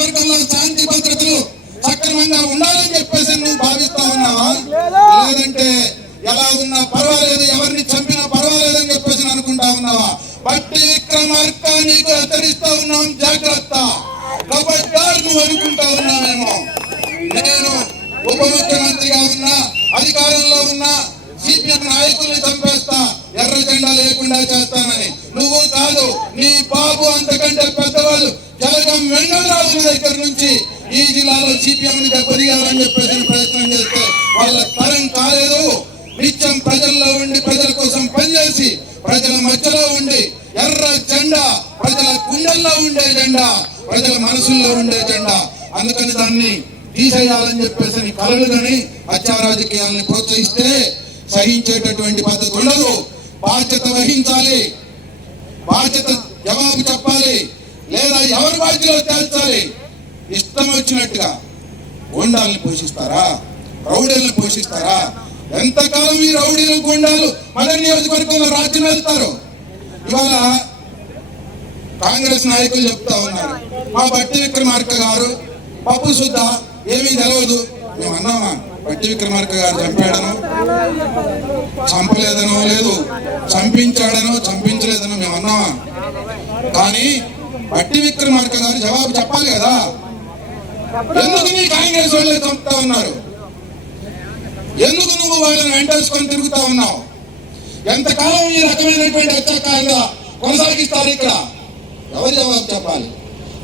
నియోజకవర్గంలో శాంతి భద్రతలు సక్రమంగా ఉండాలని చెప్పేసి నువ్వు భావిస్తా ఉన్నావా? లేదంటే ఎలా ఉన్నా పర్వాలేదు ఎవరిని చంపినా పర్వాలేదు అని చెప్పేసి అనుకుంటా ఉన్నావా? బట్టి విక్రమార్క నీకు హెచ్చరిస్తా ఉన్నాం జాగ్రత్త. కబడ్డారు నువ్వు అనుకుంటా ఉన్నావేమో నేను ఉప ముఖ్యమంత్రిగా ఉన్నా అధికారంలో ఉన్నా సిపిఎం నాయకుల్ని చంపేస్తా ఎర్ర జెండా లేకుండా చేస్తానని. నువ్వు కాదు నీ బాబు అంతకంటే పెద్దవాళ్ళు జలగం వెంగళరాజుల దగ్గర నుంచి ఈ జిల్లాలో సిపిఎంని దెబ్బతీయాలని చెప్పేసి ప్రయత్నం చేస్తే వాళ్ళ తరం కాలేదు. నిత్యం ప్రజల్లో ఉండి ప్రజల కోసం పనిచేసి ప్రజల మధ్యలో ఉండి ఎర్ర జెండా ప్రజల గుండెల్లో ఉండే జెండా ప్రజల మనసుల్లో ఉండే జెండా. అందుకని దాన్ని తీసేయాలని చెప్పేసి కలలు కానీ హత్యా రాజకీయాలను ప్రోత్సహిస్తే సహించేటటువంటి పద్ధతి ఉండదు. బాధ్యత వహించాలి. బాధ్యత జవాబు చెప్పాలి. లేదా ఎవరి బాధ్యతలో తేల్చాలి ఇష్టం వచ్చినట్టుగా గుండాలను పోషిస్తారా? రౌడీలను పోషిస్తారా? ఎంతకాలం ఈ రౌడీలు గుండాలు మన నియోజకవర్గంలో రాజ్యం వెళ్తారు ఇవాళ కాంగ్రెస్ నాయకులు చెప్తా ఉన్నారు. మా బట్టి విక్రమార్క గారు పప్పు శుద్ధ ఏమీ తెలియదు మేము అన్నామా? బట్టి విక్రమార్క గారు చంపాడనో? చంపలేదనో? లేదు. చంపించాడనో? చంపించలేదనో? మేము అన్నామా? కానీ బట్టి కదా అని జవాబు చెప్పాలి కదా. ఎందుకు నీ కాంగ్రెస్ వాళ్ళే చంపుతా ఉన్నారు? ఎందుకు నువ్వు వాళ్ళని వెంటేసుకొని తిరుగుతా ఉన్నావు? ఎంతకాలం ఈ రకమైనటువంటి హత్యాకాండ కొనసాగిస్తారు ఇక్కడ? ఎవరు జవాబు చెప్పాలి?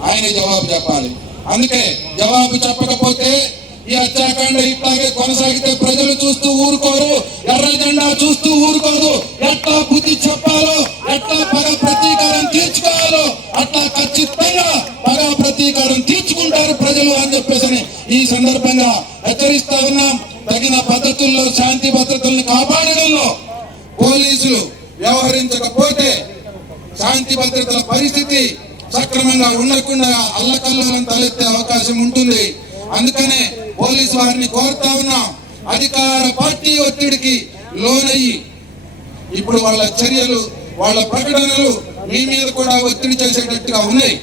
ఆయన జవాబు చెప్పాలి. అందుకే జవాబు చెప్పకపోతే ఈ హత్యాకాండ ఇట్లాగే కొనసాగితే ప్రజలు చూస్తూ ఊరుకోరు ఎర్ర జెండా చూస్తూ ఊరుకోరు. ఎట్లా బుద్ధి చెప్పాలో అట్లా ఖచ్చితంగా పగా ప్రతీకారం తీర్చుకుంటారు ప్రజలు అని చెప్పేసి ఈ సందర్భంగా హెచ్చరిస్తా ఉన్నాం. తగిన పద్ధతుల్లో శాంతి భద్రతల్ని కాపాడడంలో పోలీసులు వ్యవహరించకపోతే శాంతి భద్రతల పరిస్థితి సక్రమంగా ఉండకుండా అల్లకల్లోలం తలెత్తే అవకాశం ఉంటుంది. అందుకనే పోలీసు వారిని కోరుతా ఉన్నాం. అధికార పార్టీ ఒత్తిడికి లోనయ్యి. ఇప్పుడు వాళ్ళ చర్యలు వాళ్ళ ప్రకటనలు మీ మీద కూడా ఒత్తిడి చేసేటట్టుగా ఉన్నాయి.